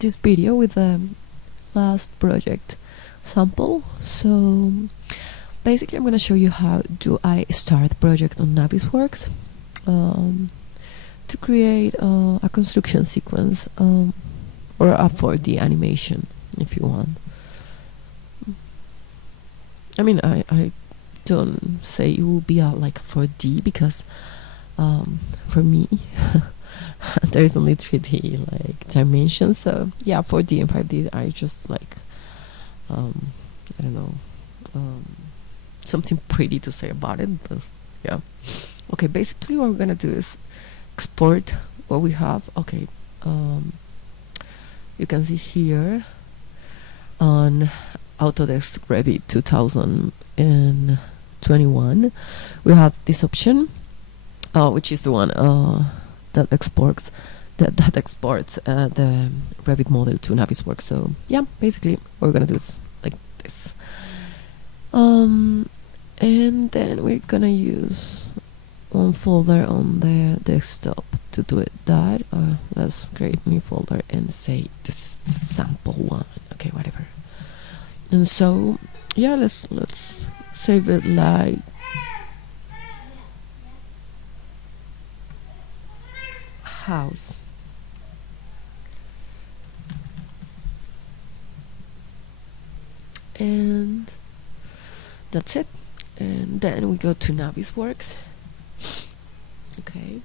this video with the last project sample. So basically I'm going to show you how do I start the project on Navisworks to create a construction sequence or a 4D animation if you want. I mean, I don't say it will be a like 4D because for me there's only 3D like dimensions, so yeah, 4D and 5D are just like I don't know, something pretty to say about it, but yeah. Okay, basically what we're gonna do is export what we have. Okay, you can see here on Autodesk Revit 2021 we have this option, which is the one that exports the Revit model to Navisworks. So yeah, basically what we're gonna do is like this, and then we're gonna use one folder on the desktop to do it. That let's create new folder and say this is the sample one. Okay, whatever. And so yeah, let's save it like house. And that's it. And then we go to Navisworks. Okay.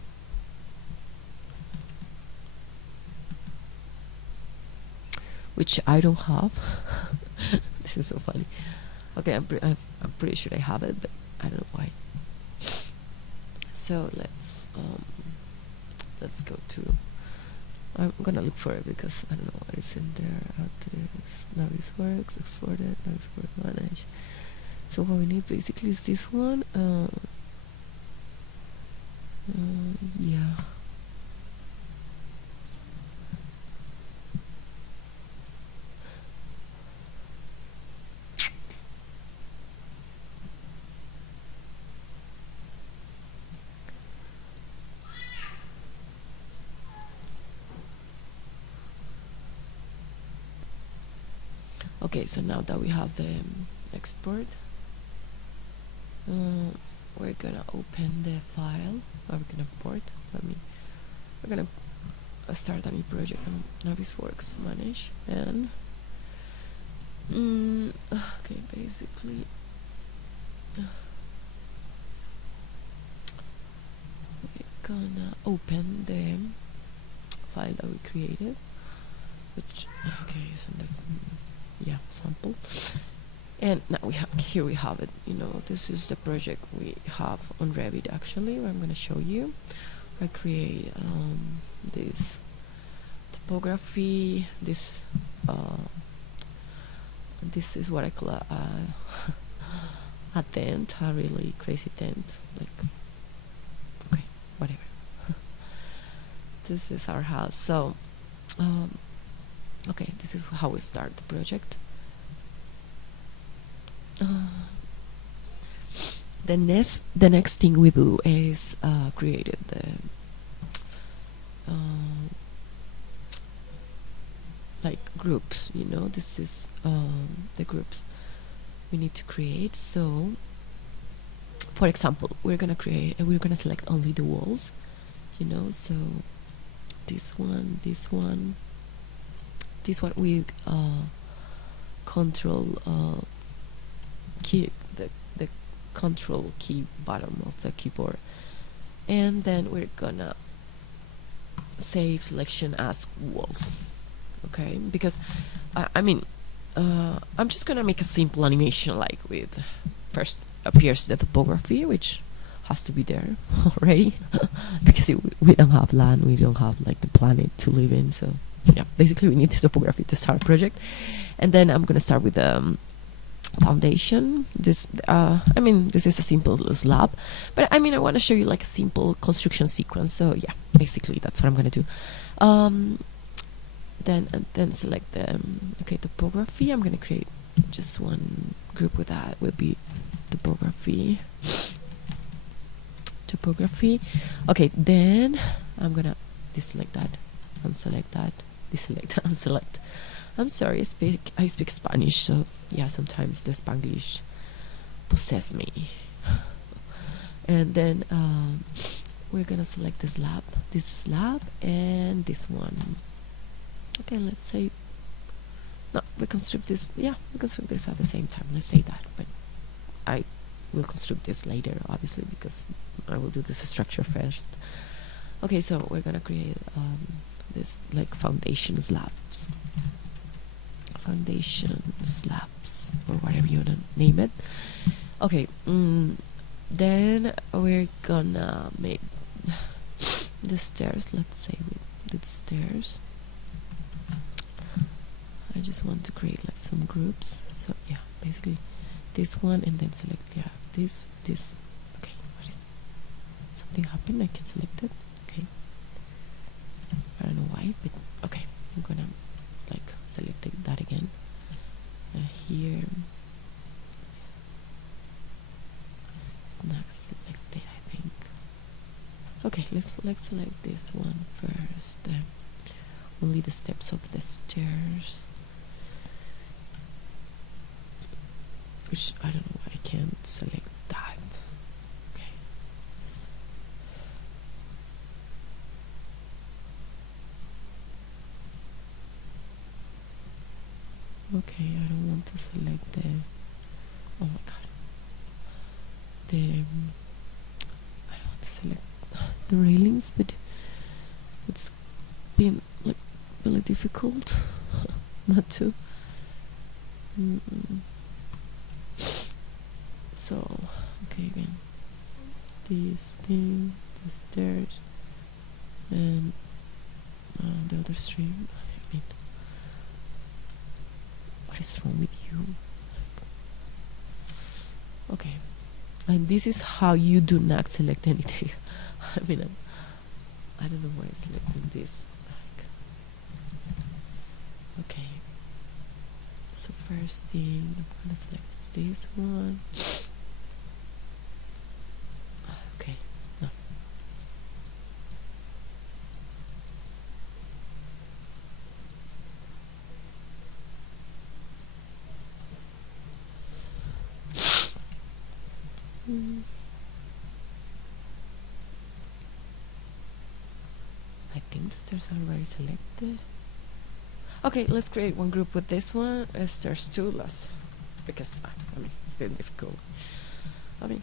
Which I don't have. This is so funny. Okay, I'm pretty sure I have it, but I don't know why. So let's go to. I'm gonna look for it because I don't know what is in there. Navisworks, exported, Navisworks manage. So what we need basically is this one. Yeah. Okay, so now that we have the export, we're gonna open the file. We're gonna import. We're gonna start a new project on Navisworks manage, and okay, basically we're gonna open the file that we created, which is in the sample. And now here we have it. You know, this is the project we have on Revit actually, where I'm going to show you. I create this topography. This is what I call a tent, a really crazy tent. Like, okay, whatever. This is our house. So, okay, this is how we start the project. The next thing we do is created the like groups. You know, this is the groups we need to create. So, for example, we're gonna select only the walls. You know, so this one with control key, the control key bottom of the keyboard, and then we're gonna save selection as walls. Okay, because I'm just gonna make a simple animation, like with first appears the topography, which has to be there already because we don't have land, we don't have like the planet to live in. So yeah, basically we need the topography to start a project. And then I'm gonna start with foundation. This this is a simple slab, but I want to show you like a simple construction sequence. So yeah, basically that's what I'm gonna do. Then select the topography. I'm gonna create just one group with that. Will be topography. Okay, then I'm gonna deselect that and select that deselect and select. I'm sorry, I speak Spanish, so yeah, sometimes the Spanglish possess me. And then we're gonna select this slab, and this one. Okay, let's say no, we construct this. Yeah, we construct this at the same time. Let's say that, but I will construct this later, obviously, because I will do this structure first. Okay, so we're gonna create this like foundation slabs, or whatever you wanna name it. Okay, then we're gonna make the stairs. Let's say we did stairs. I just want to create like some groups. So yeah, basically this one, and then select this. Okay, what is something happened? I can select it. Okay, I don't know why, but okay, I'm gonna like select that again. Here it's not selected, I think. Okay, let's select this one first. Only the steps of the stairs, which I don't know why I can't select that. Okay. Okay, I don't want to select the. Oh my god. I don't want to select the railings, but it's been like really difficult not to. So okay, again, this thing, the stairs, and the other stream. I mean, what is wrong with you? Okay, and this is how you do not select anything. I mean, I don't know why I'm selecting this. Okay, so first thing I'm gonna select this one. Okay, no. I think the stairs are already selected. Okay, let's create one group with this one. Stairs 2, because I mean it's been difficult. I mean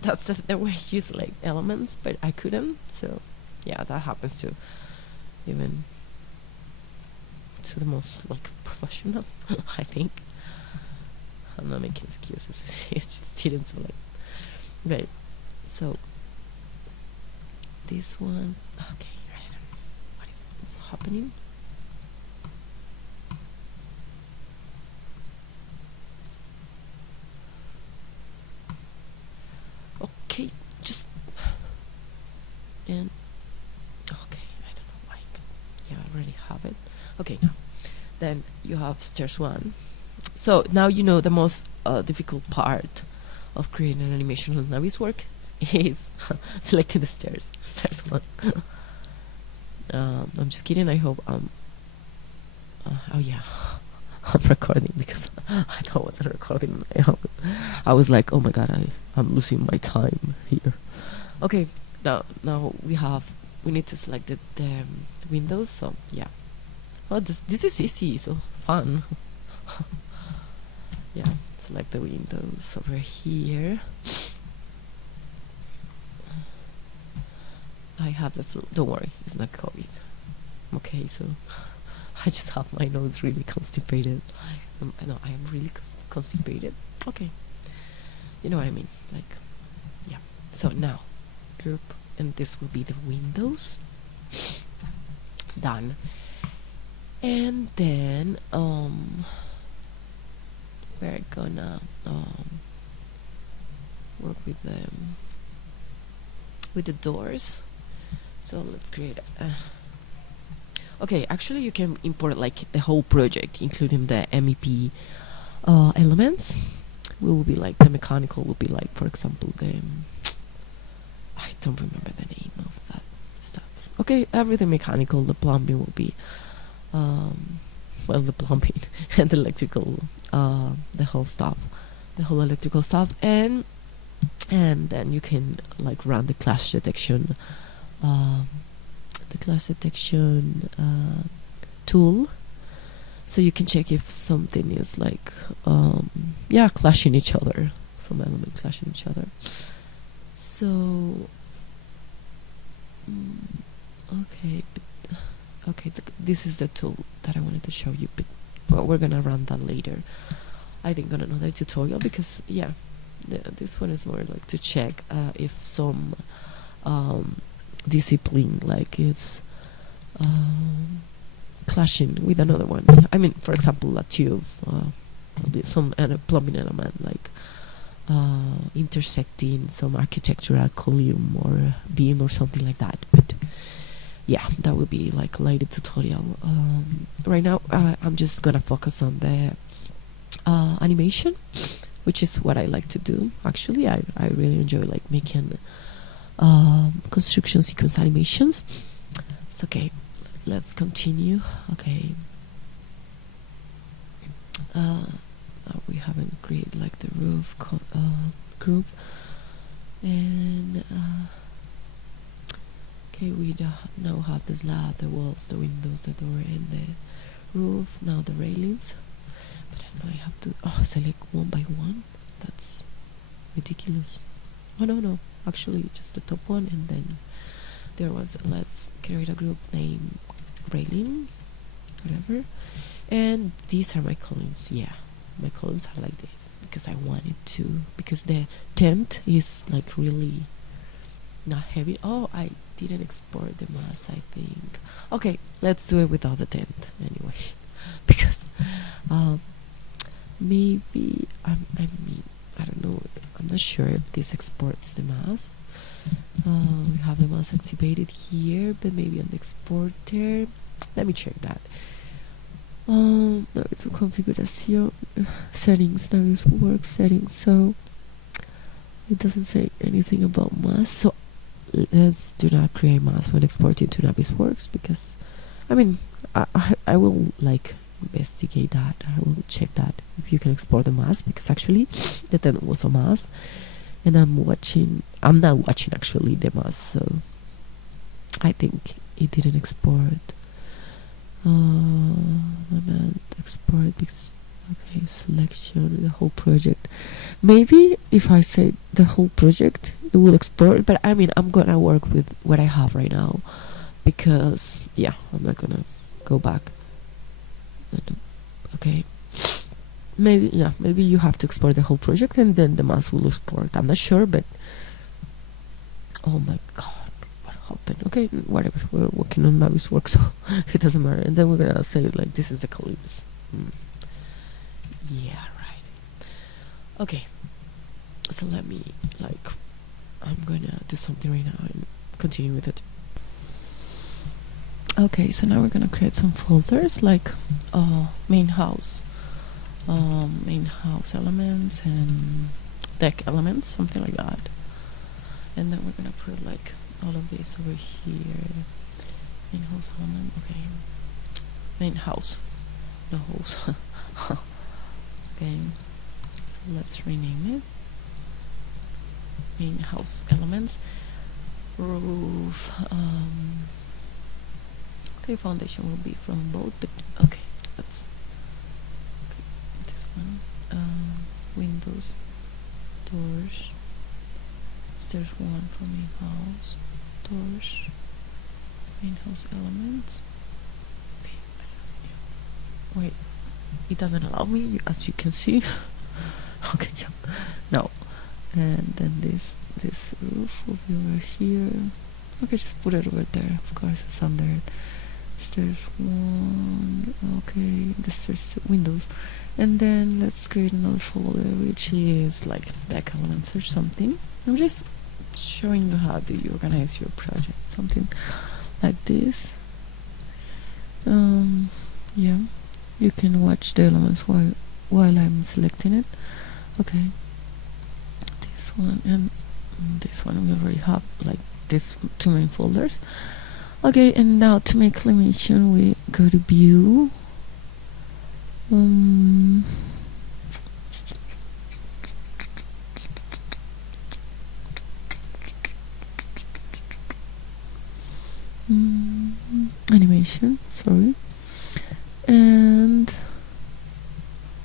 that's the way you select elements, but I couldn't. So yeah, that happens to even to the most like professional. I think I'm not making excuses. It's just didn't select. Okay, so this one. Okay, what is happening? Okay, just and okay, I don't know why, but yeah, I already have it. Okay, now then you have stairs 1. So now you know the most difficult part of creating an animation on Navisworks is selecting the stairs. Stairs 1. I'm just kidding. I hope oh yeah, I'm recording because I thought I wasn't recording. I was like, oh my god, I'm losing my time here. Okay, now we need to select the windows. So yeah, oh this is easy, so fun. Yeah, select the windows over here. I have the flu. Don't worry, it's not COVID. Okay, so I just have my nose really constipated. I know I am really constipated. Okay, you know what I mean. Like, yeah. So now, group, and this will be the windows. Done. And then we're gonna work with the doors. So let's create okay, actually you can import like the whole project, including the MEP elements. Will be like the mechanical will be like, for example, the I don't remember the name of that stuff. Okay, everything mechanical. The plumbing will be well, the plumbing and the electrical, the whole stuff, the whole electrical stuff, and then you can like run the clash detection, tool, so you can check if something is like clashing each other, some element clashing each other. So this is the tool that I wanted to show you, but we're gonna run that later, I think, on another tutorial, because this one is more like to check if some discipline like it's clashing with another one. I mean, for example, a tube, some plumbing element like intersecting some architectural column or beam or something like that. But yeah, that would be like a later tutorial. Right now I'm just gonna focus on the animation, which is what I like to do. Actually, I really enjoy like making construction sequence animations. It's okay, let's continue. Okay, we haven't created like the roof group, and okay, we now have the slab, the walls, the windows, the door, and the roof. Now the railings, but I know I have to select one by one. That's ridiculous. Oh no, actually just the top one, and then there was, let's create a group name railing, whatever. And these are my columns. Yeah, my columns are like this because I wanted to, because the tent is like really not heavy. Oh, I didn't export the mass, I think. Okay, let's do it without the tent anyway, because maybe I mean, I don't know, I'm not sure if this exports the mass. We have the mass activated here, but maybe on the exporter. Let me check that. It's a configuration settings, Navisworks settings, so it doesn't say anything about mass. So let's do not create mass when exporting to Navisworks, because I mean, I will like investigate that. I will check that if you can export the mass, because actually the tent was a mass, and I'm not watching actually the mass, so I think it didn't export. Export because, okay, selection, the whole project. Maybe if I say the whole project it will export, but I mean, I'm gonna work with what I have right now, because I'm not gonna go back. Okay, maybe you have to export the whole project and then the mass will export. I'm not sure, but oh my god, what happened? Okay, whatever, we're working on Navisworks, so it doesn't matter. And then we're gonna say like this is the columns. Yeah, right. Okay, so let me I'm gonna do something right now and continue with it. Okay, so now we're gonna create some folders like main house elements and deck elements, something like that. And then we're gonna put like all of this over here. Main house element, okay. Main house, no house. Okay, so let's rename it. Main house elements. Roof. Okay, foundation will be from both, but okay, let's this one. Windows, doors, stairs one for main house, doors, main house elements. Okay, wait, it doesn't allow me, as you can see. Okay, no, and then this roof will be over here. Okay, just put it over there. Of course, it's under it. Stairs one. Okay, the stairs windows, and then let's create another folder which is like deck elements or something. I'm just showing you how do you organize your project, something like this. Yeah, you can watch the elements while I'm selecting it. Okay, this one and this one we already have like these two main folders. Okay, and now to make animation, we go to view. Animation, sorry. And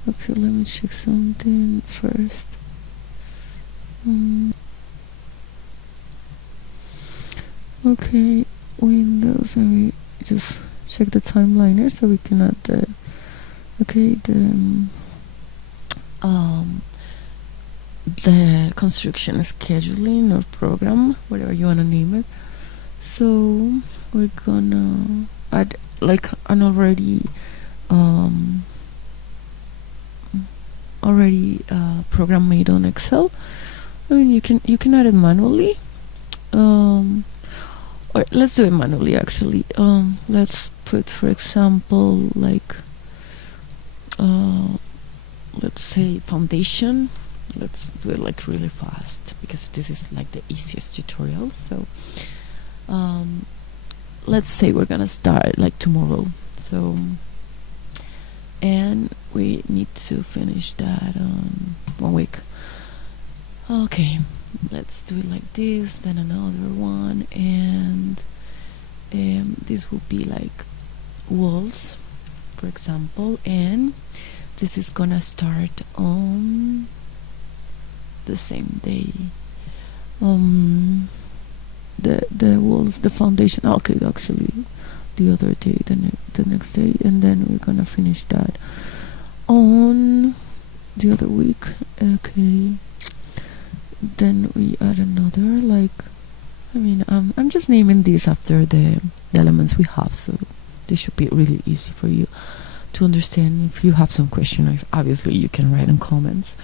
okay, let me check something first. Okay, Windows, and we just check the timeliner so we can add the the construction scheduling or program, whatever you want to name it. So we're gonna add like an already program made on Excel. I mean, you can add it manually, or let's do it manually actually. Let's put, for example, like let's say foundation. Let's do it like really fast because this is like the easiest tutorial. So let's say we're gonna start like tomorrow, so and we need to finish that on 1 week. Okay, let's do it like this, then another one, and this will be like walls, for example, and this is gonna start on the same day. The walls, the foundation, okay, actually the other day, the next day, and then we're gonna finish that on the other week. Okay, then we add another, like, I mean, I'm just naming these after the elements we have, so this should be really easy for you to understand. If you have some question, obviously you can write in comments.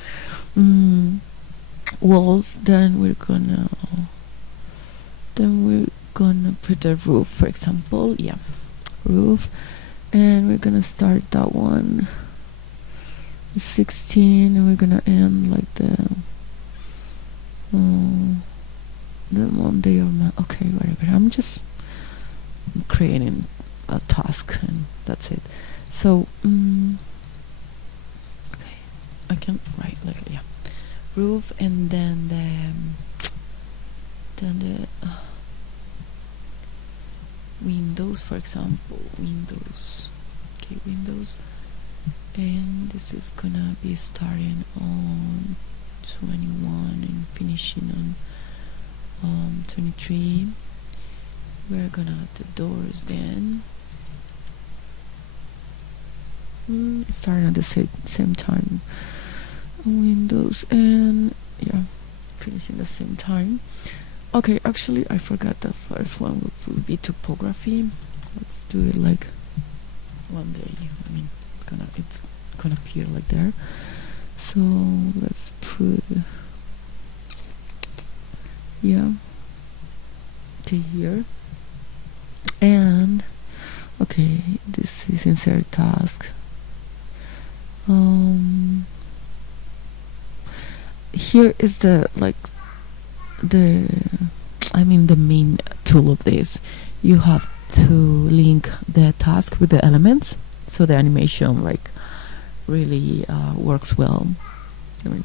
Walls, then we're gonna put the roof, for example. Yeah, roof, and we're gonna start that one 16, and we're gonna end like the Monday or not. Okay, whatever. I'm just creating a task, and that's it. So okay, I can write like, yeah, roof, and then the windows, for example, windows. Okay, windows, and this is gonna be starting on 21 and finishing on 23. We're gonna add the doors then, starting at the same time. Windows, and yeah, finishing the same time. Okay, actually I forgot the first one would be topography. Let's do it like one day. I mean, it's gonna appear like there. So let's put, yeah, okay, here. And okay, this is insert task. Here is the the main tool of this. You have to link the task with the elements, so the animation like really works well. I mean,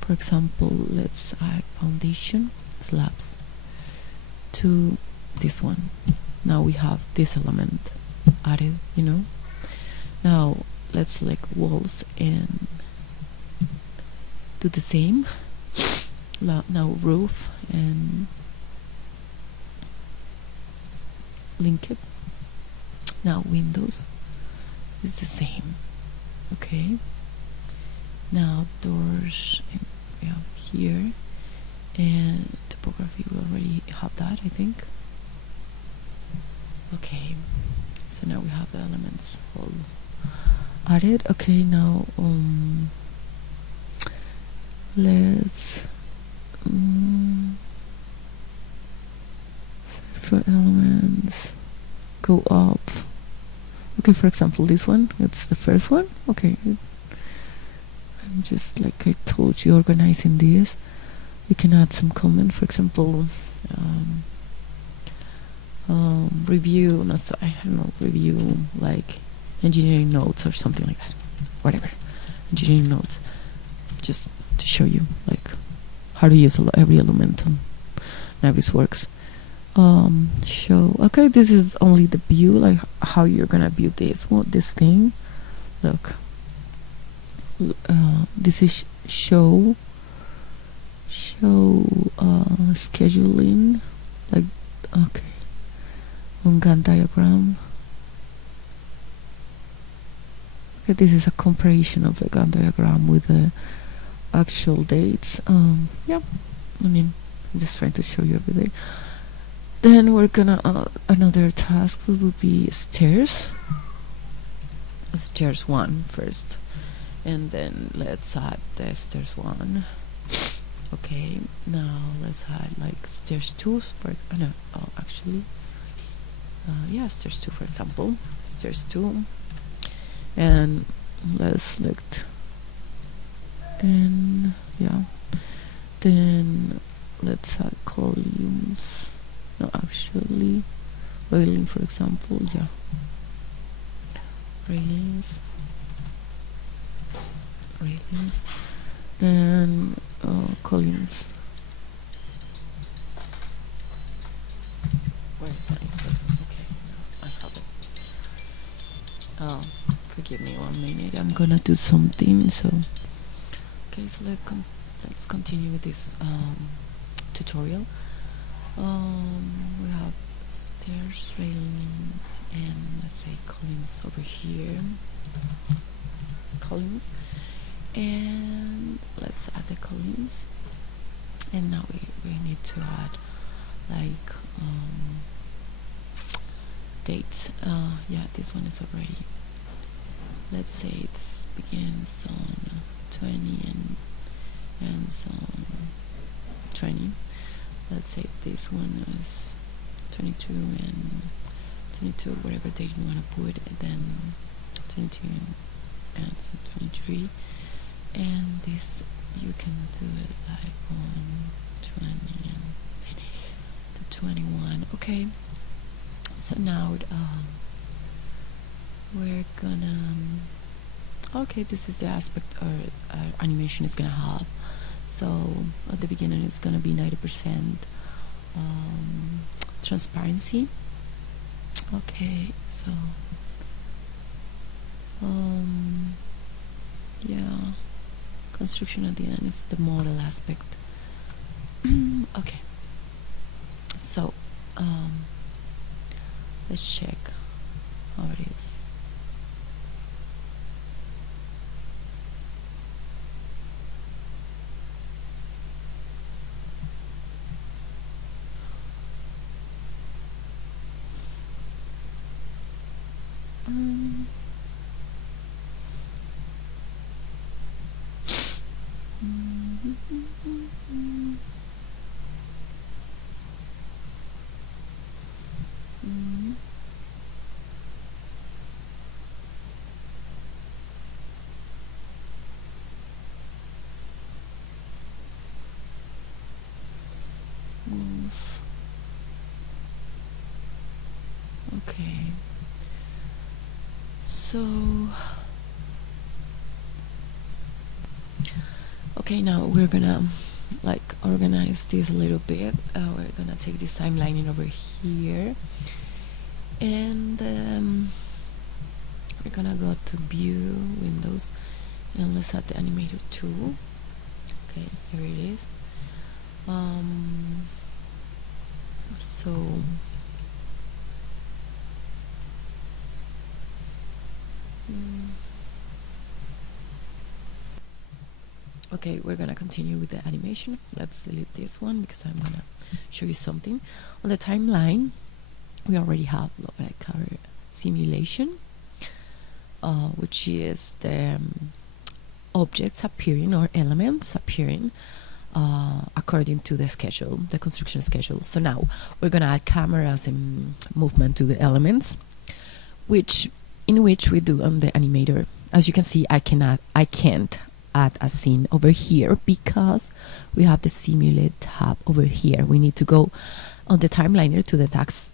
for example, let's add foundation slabs to this one. Now we have this element added, Now let's select walls and do the same. Now roof, and link it. Now windows is the same. Okay, now doors, and we have here, and topography, we already have that, I think. Okay, so now we have the elements all added. Okay, now let's for elements go up. Okay, for example, this one, it's the first one. Okay, I'm just, like I told you, organizing this. You can add some comment. For example, review, not so, I don't know, review like engineering notes or something like that, whatever, engineering notes, just to show you like how to use every element on Navisworks. Show, okay, this is only the view, like how you're gonna view this thing. Look, this is show scheduling, like, okay, on Gantt diagram. Okay, this is a comparison of the Gantt diagram with the actual dates. Yeah, I mean, I'm just trying to show you everything. Then we're gonna another task would be stairs 1 first, and then let's add the stairs 1. Okay, now let's add like stairs 2 for yeah, stairs 2 for example, stairs 2, and let's select, and yeah, then let's add columns. No, actually, railing for example, yeah, railings, and columns. Where's my set? Okay, I have it. Oh, forgive me 1 minute. I'm gonna do something. So, okay, so let's continue with this tutorial. We have stairs, railing, and let's say columns over here. Columns, and let's add the columns. And now we need to add like dates. Yeah, this one is already. Let's say this begins on 20 and ends on 20. Let's say this one is 22 and 22, whatever date you want to put, and then 22 and ends on 23. And this you can do it like on 20 and finish the 21. Okay, so now we're gonna okay, this is the aspect our animation is gonna have. So at the beginning it's gonna be 90% transparency. Okay, so yeah, construction at the end is the model aspect. Okay, so let's check how it is. Okay, so okay, now we're gonna like organize this a little bit. We're gonna take this timelining over here, and we're gonna go to view, windows, and let's add the animator tool. Okay, here it is. So okay, we're gonna continue with the animation. Let's delete this one because I'm gonna show you something. On the timeline, we already have like our simulation, which is the objects appearing or elements appearing according to the schedule, the construction schedule. So now we're gonna add cameras and movement to the elements, in which we do on the animator. As you can see, I can't add a scene over here because we have the simulate tab over here. We need to go on the timeliner to the tasks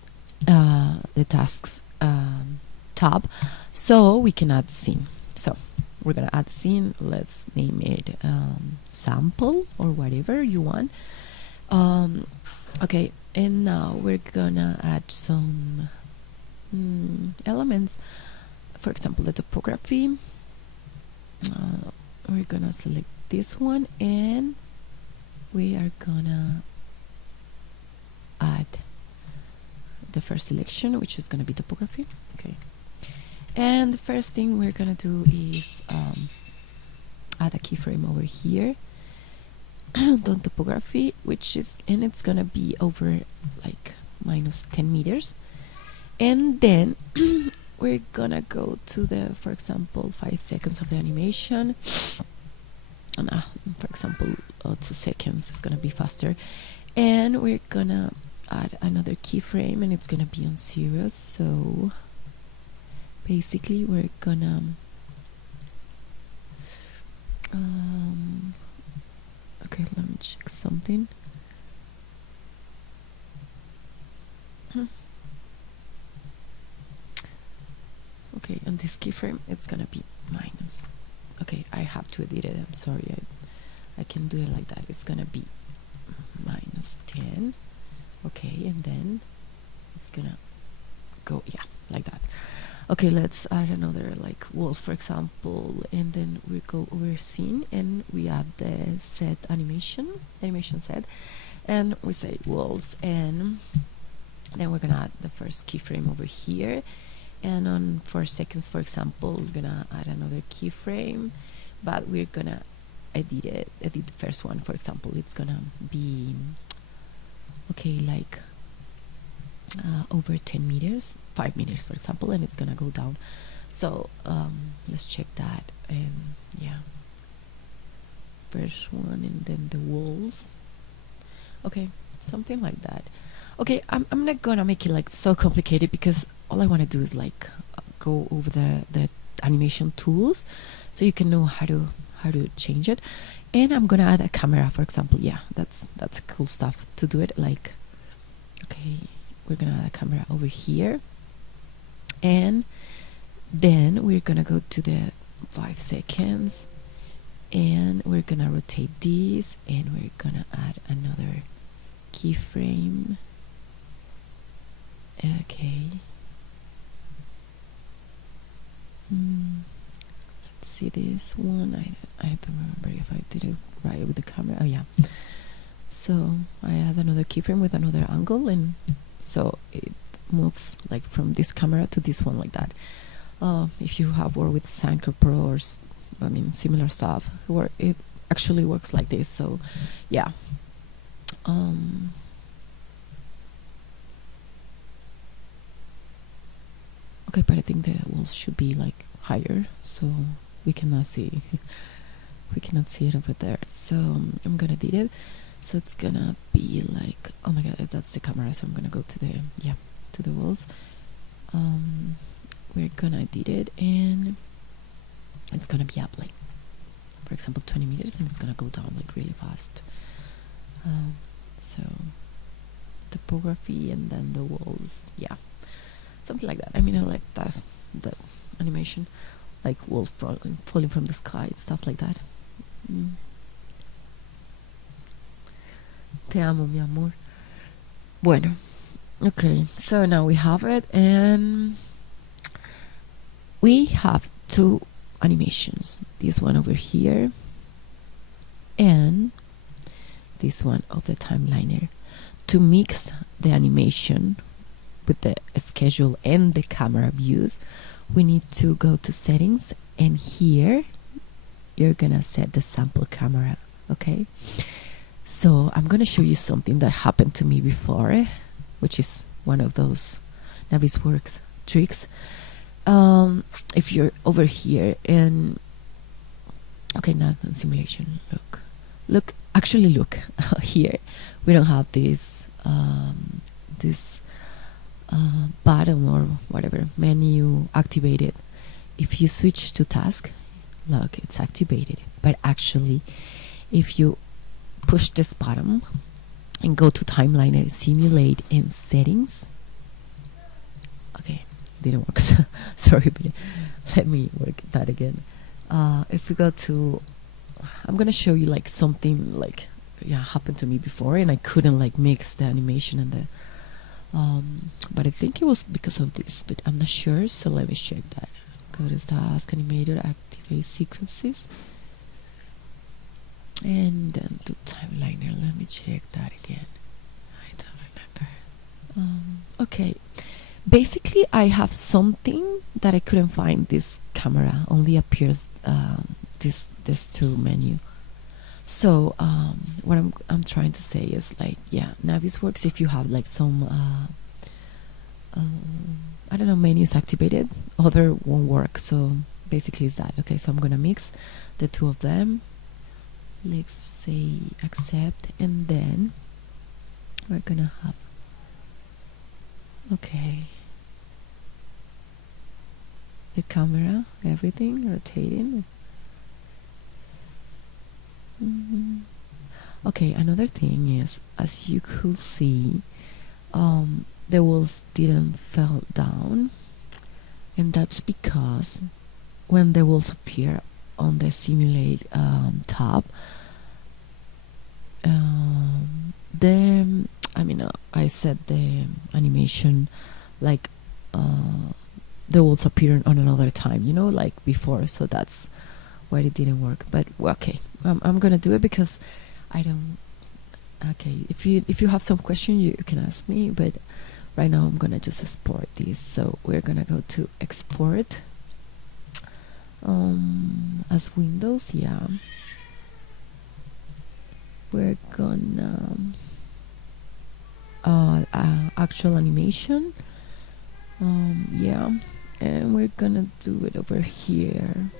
tab so we can add scene. So we're gonna add scene. Let's name it sample or whatever you want. Okay, and now we're gonna add some elements. For example, the topography. We're gonna select this one and we are gonna add the first selection, which is gonna be topography. Okay, and the first thing we're gonna do is add a keyframe over here on topography, which is, and it's gonna be over like minus 10 meters, and then we're gonna go to the, for example, 5 seconds of the animation, and for example 2 seconds is gonna be faster, and we're gonna add another keyframe and it's gonna be on 0. So basically we're gonna okay, let me check something. Okay, on this keyframe it's gonna be minus. Okay, I have to edit it, I'm sorry, I can do it like that. It's gonna be minus 10. Okay, and then it's gonna go, yeah, like that. Okay, let's add another like walls, for example, and then we go over scene and we add the set animation set, and we say walls, and then we're gonna add the first keyframe over here, and on 4 seconds, for example, we're gonna add another keyframe, but we're gonna edit the first one. For example, it's gonna be okay, like over 10 meters, 5 meters, for example, and it's gonna go down. So let's check that, and yeah, first one, and then the walls. Okay, something like that. Okay, I'm not gonna make it like so complicated because all I want to do is like go over the animation tools so you can know how to change it. And I'm gonna add a camera, for example. Yeah, that's cool stuff to do it. Like, okay, we're gonna add a camera over here, and then we're gonna go to the 5 seconds, and we're gonna rotate this, and we're gonna add another keyframe. Okay. Let's see this one. I don't remember if I did it right with the camera. Oh yeah. So I add another keyframe with another angle, and so it moves like from this camera to this one like that. If you have worked with Sanker Pro or similar stuff, where it actually works like this. So yeah. Okay, but I think the walls should be like higher, so we cannot see it over there. So I'm gonna edit it. So it's gonna be like, oh my god, that's the camera. So I'm gonna go to the walls. We're gonna edit it, and it's gonna be up like, for example, 20 meters, and it's gonna go down like really fast. So topography, and then the walls, yeah, something like that. I mean, I like the animation, like walls falling from the sky, stuff like that. Te amo, mi amor. Bueno, okay, so now we have it, and we have 2 animations. This one over here, and this one of the timeliner. To mix the animation with the schedule and the camera views, we need to go to settings, and here you're gonna set the sample camera. Okay, so I'm gonna show you something that happened to me before, which is one of those Navisworks tricks. If you're over here, and okay, not on simulation, look actually look here, we don't have this button or whatever menu activated. If you switch to task, look, it's activated, but actually if you push this button and go to timeliner, simulate, and settings. Okay, didn't work. Sorry, but let me work that again. If we go to, I'm gonna show you like something like happened to me before, and I couldn't like mix the animation and the but I think it was because of this, but I'm not sure, so let me check that. Go to task, animator, activate sequences, and then to timeliner. Let me check that again. I don't remember. Okay, basically I have something that I couldn't find. This camera only appears this tool menu. So what I'm trying to say is like, Navisworks, if you have like some I don't know, menus activated, other won't work. So basically it's that. Okay, so I'm gonna mix the two of them. Let's say accept, and then we're gonna have, okay, the camera, everything rotating. Okay, another thing is, as you could see, the walls didn't fall down, and that's because when the walls appear on the simulate tab, I set the animation like the walls appear on another time, like before, so that's why it didn't work. But okay, I'm gonna do it because I don't. Okay, if you have some question, you can ask me, but right now I'm gonna just export these. So we're gonna go to export as Windows. We're gonna actual animation. And we're gonna do it over here.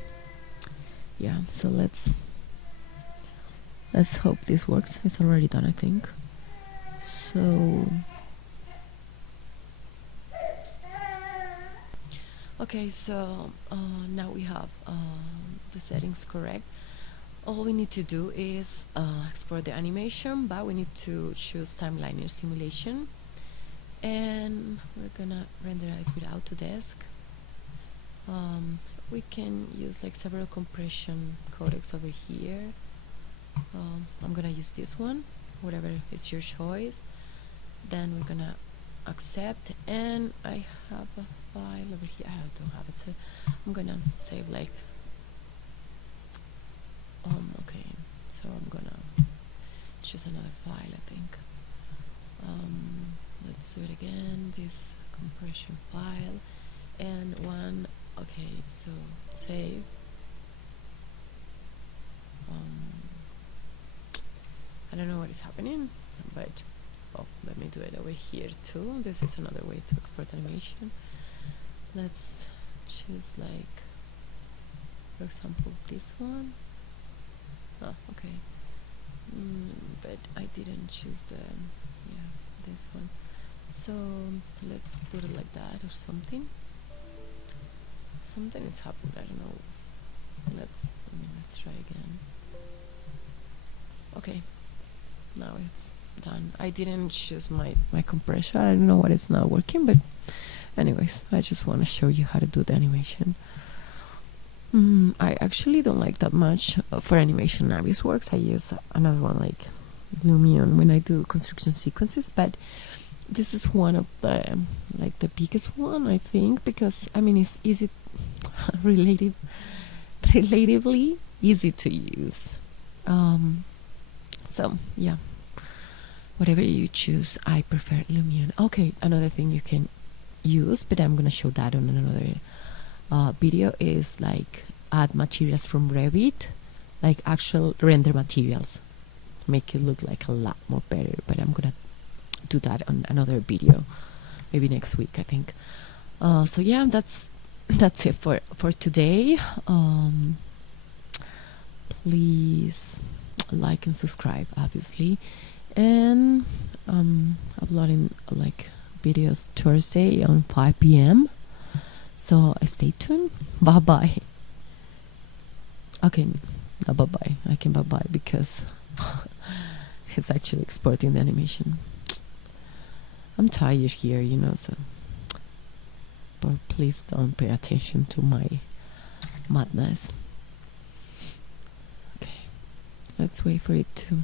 So let's hope this works. It's already done, I think. So okay, so now we have the settings correct. All we need to do is export the animation, but we need to choose timeliner simulation, and we're gonna renderize with Autodesk. We can use like several compression codecs over here. I'm gonna use this one, whatever is your choice. Then we're gonna accept, and I have a file over here. I don't have it, so I'm gonna save like okay, so I'm gonna choose another file, I think. Let's do it again, this compression file, and one. Okay, so save. I don't know what is happening, but let me do it over here too. This is another way to export animation. Let's choose like, for example, this one. Okay, but I didn't choose this one. So let's put it like that or something. Something is happening, I don't know. Let's try again. Okay, now it's done. I didn't choose my compressor. I don't know what it's not working, but anyways, I just want to show you how to do the animation. I actually don't like that much for animation Navisworks. I use another one like Lumion when I do construction sequences, but this is one of the the biggest one, I think, because it's easy, relatively easy to use. So yeah, whatever you choose, I prefer Lumion. Okay, another thing you can use, but I'm gonna show that on another video, is like add materials from Revit, like actual render materials, make it look like a lot more better. But I'm gonna do that on another video, maybe next week, I think. So yeah, that's it for today. Please like and subscribe, obviously, and uploading like videos Thursday on 5 p.m. so stay tuned. Bye bye. Okay, bye-bye. I can bye-bye because it's actually exporting the animation. I'm tired here, so but please don't pay attention to my madness. Okay, let's wait for it to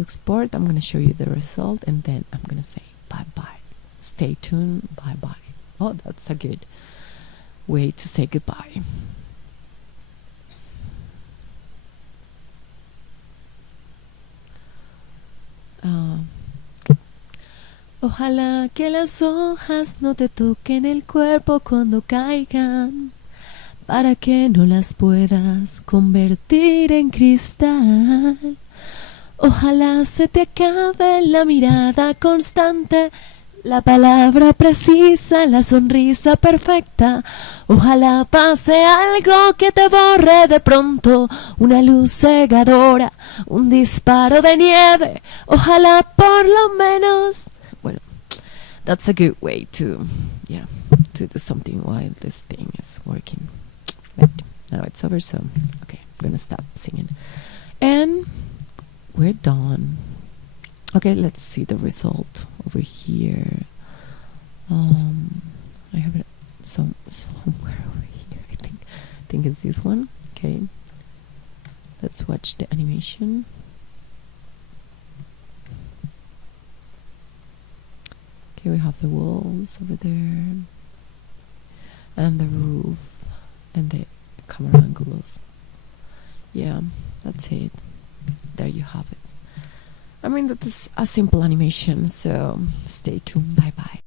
export. I'm gonna show you the result and then I'm gonna say bye-bye. Stay tuned. Bye-bye. Oh, that's a good way to say goodbye. Ojalá que las hojas no te toquen el cuerpo cuando caigan, para que no las puedas convertir en cristal. Ojalá se te acabe la mirada constante, la palabra precisa, la sonrisa perfecta. Ojalá pase algo que te borre de pronto, una luz cegadora, un disparo de nieve. Ojalá por lo menos. Bueno, that's a good way to do something while this thing is working. But now it's over, so okay, I'm gonna stop singing. And we're done. Okay, let's see the result over here. I have it somewhere over here. I think it's this one. Okay, let's watch the animation. Okay, we have the walls over there, and the roof, and the camera angles. Yeah, that's it. There you have it. I mean, that is a simple animation, so stay tuned. Bye bye.